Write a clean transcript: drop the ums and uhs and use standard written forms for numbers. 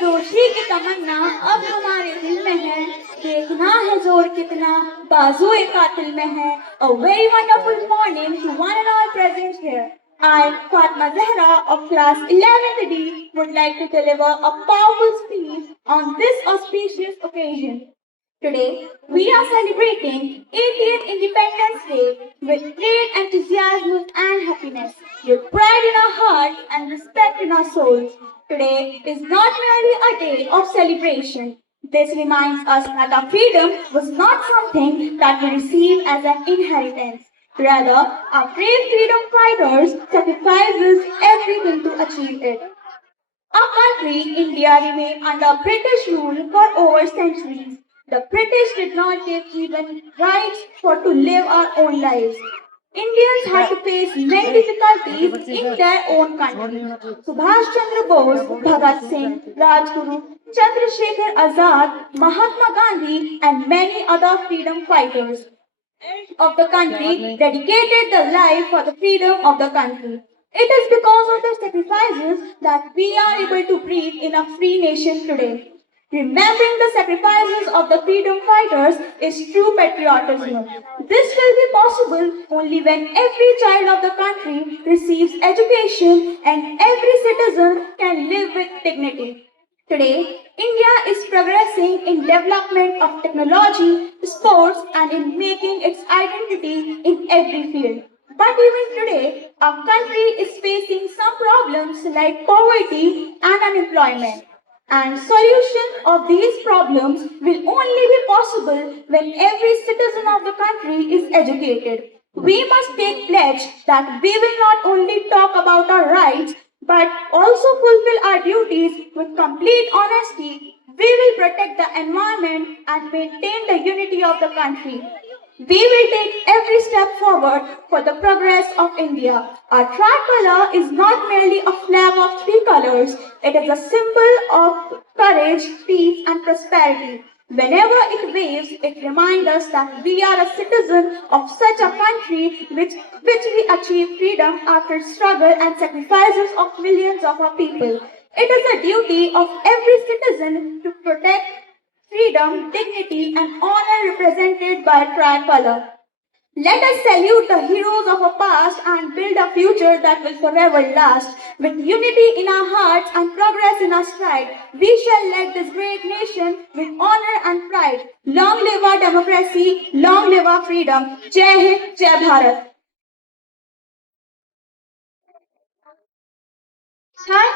सरदोशी की तमन्ना अब हमारे दिल में है। देखना है जोर कितना बाजू एक कातिल में है। A very wonderful morning to one and all present here. I, Fatma Zahra of class 11th D, would like to deliver a powerful speech on this auspicious occasion. Today, we are celebrating 80th Independence Day with great enthusiasm and happiness, with pride in our hearts and respect in our souls. Today is not merely a day of celebration. This reminds us that our freedom was not something that we receive as an inheritance. Rather, our brave freedom fighters sacrifices everything to achieve it. Our country, India, remained under British rule for over centuries. The British did not give even rights for to live our own lives. Indians had to face many difficulties in their own country. Subhash Chandra Bose, Bhagat Singh, Rajguru, Chandrasekhar Azad, Mahatma Gandhi, and many other freedom fighters of the country dedicated their life for the freedom of the country. It is because of their sacrifices that we are able to breathe in a free nation today. Remembering the sacrifices of the freedom fighters is true patriotism. This will be possible only when every child of the country receives education and every citizen can live with dignity. Today, India is progressing in development of technology, sports, and in making its identity in every field. But even today, our country is facing some problems like poverty and unemployment. And solution of these problems will only be possible when every citizen of the country is educated. We must take pledge that we will not only talk about our rights but also fulfill our duties with complete honesty. We will protect the environment and maintain the unity of the country. We will take every step forward for the progress of India. Our tricolor is not merely a flag of three colors, it is a symbol of courage, peace, and prosperity. Whenever it waves, it reminds us that we are a citizen of such a country which we achieve freedom after struggle and sacrifices of millions of our people. It is a duty of every citizen to protect freedom, dignity, and honor represented by tricolor. Let us salute the heroes of our past and build a future that will forever last. With unity in our hearts and progress in our stride, we shall lead this great nation with honor and pride. Long live our democracy, long live our freedom. Jai Hind, Jai Bharat. Thank you.